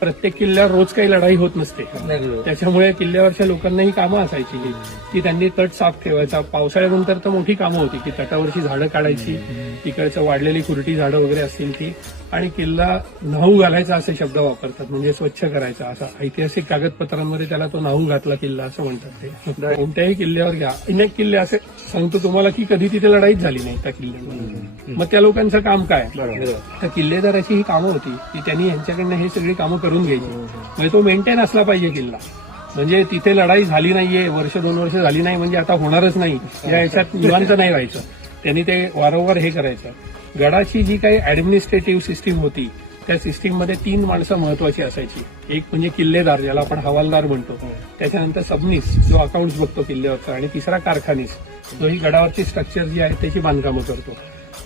प्रत्येक किल्ल्यावर रोज काही लढाई होत नसते. त्याच्यामुळे किल्ल्यावरच्या लोकांनाही कामं असायची की त्यांनी तट साफ ठेवायचा. पावसाळ्यानंतर तर मोठी कामं होती की तटावरची झाडं काढायची, तिकडचं वाढलेली खुरटी झाडं वगैरे असतील ती, आणि किल्ला न्हाऊ घालायचा असे शब्द वापरतात, म्हणजे स्वच्छ करायचा. असा ऐतिहासिक कागदपत्रांमध्ये त्याला तो न्हाऊ घातला किल्ला असं म्हणतात ते. कोणत्याही किल्ल्यावर घ्या, अनेक किल्ले असे सांगतो तुम्हाला की कधी तिथे लढाईच झाली नाही त्या किल्ल्यावर. मग त्या लोकांचं काम काय? तर किल्लेदाराची ही कामं होती की त्यांनी यांच्याकडनं हे सगळी कामं करून घ्यायची. म्हणजे तो मेंटेन असला पाहिजे किल्ला. म्हणजे तिथे लढाई झाली नाहीये, वर्ष 2 वर्ष झाली नाही म्हणजे आता होणारच नाही या याच्यात निवांत नाही व्हायचं. त्यांनी ते वारंवार हे करायचं. गडाची जी काही ऍडमिनिस्ट्रेटिव्ह सिस्टीम होती त्या सिस्टीममध्ये 3 माणसं महत्वाची असायची. एक म्हणजे किल्लेदार, ज्याला आपण हवालदार म्हणतो, त्याच्यानंतर सबनीस जो अकाउंट्स बघतो किल्ल्यावरचा, आणि तिसरा कारखानीस जो ही गडावरची स्ट्रक्चर जी आहे त्याची बांधकामं करतो.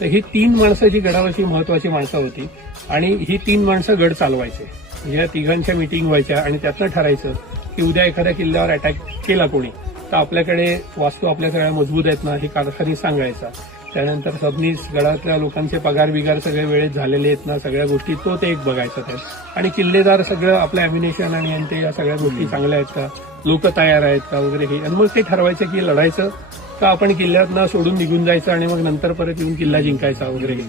तर ही 3 माणसं जी गडावरची महत्वाची माणसं होती, आणि ही 3 माणसं गड चालवायचे. या तिघांच्या मिटिंग व्हायच्या आणि त्यातनं ठरायचं की उद्या एखाद्या किल्ल्यावर अटॅक केला कोणी तर आपल्याकडे वास्तू आपल्या सगळ्या मजबूत आहेत ना, हे कारखानी सांगायचा. त्यानंतर सबनीस गडातल्या लोकांचे पगार बिगार सगळे वेळेत झालेले आहेत ना, सगळ्या गोष्टी तो ते एक बघायचा त्यात. आणि किल्लेदार सगळं आपलं अम्युनेशन आणि यांचे या सगळ्या गोष्टी चांगल्या आहेत का, लोक तयार आहेत का वगैरे हे. आणि मग ते ठरवायचं की लढायचं का आपण किल्ल्यातनं सोडून निघून जायचं आणि मग नंतर परत येऊन किल्ला जिंकायचा वगैरे.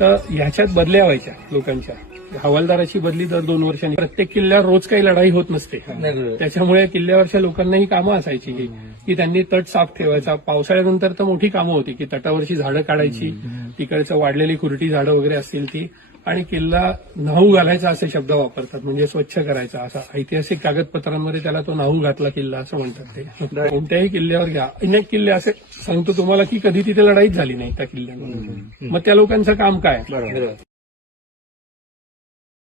तर ह्याच्यात बदल्या व्हायच्या लोकांच्या. हवालदाराची बदली दर 2 वर्षांनी. प्रत्येक किल्ल्यावर रोज काही लढाई होत नसते. त्याच्यामुळे किल्ल्यावरच्या लोकांनाही कामं असायची की त्यांनी तट साफ ठेवायचा. पावसाळ्यानंतर तर मोठी कामं होती की तटावरची झाडं काढायची, तिकडचं वाढलेली खुरटी झाडं वगैरे असतील ती, आणि किल्ला न्हाऊ घालायचा असे शब्द वापरतात, म्हणजे स्वच्छ करायचा. असा ऐतिहासिक कागदपत्रांमध्ये त्याला तो न्हाऊ घातला किल्ला असं म्हणतात ते. कोणत्याही किल्ल्यावर घ्या, अनेक किल्ले असे सांगतो तुम्हाला की कधी तिथे लढाईच झाली नाही त्या किल्ल्यावर. मग त्या लोकांचं काम काय?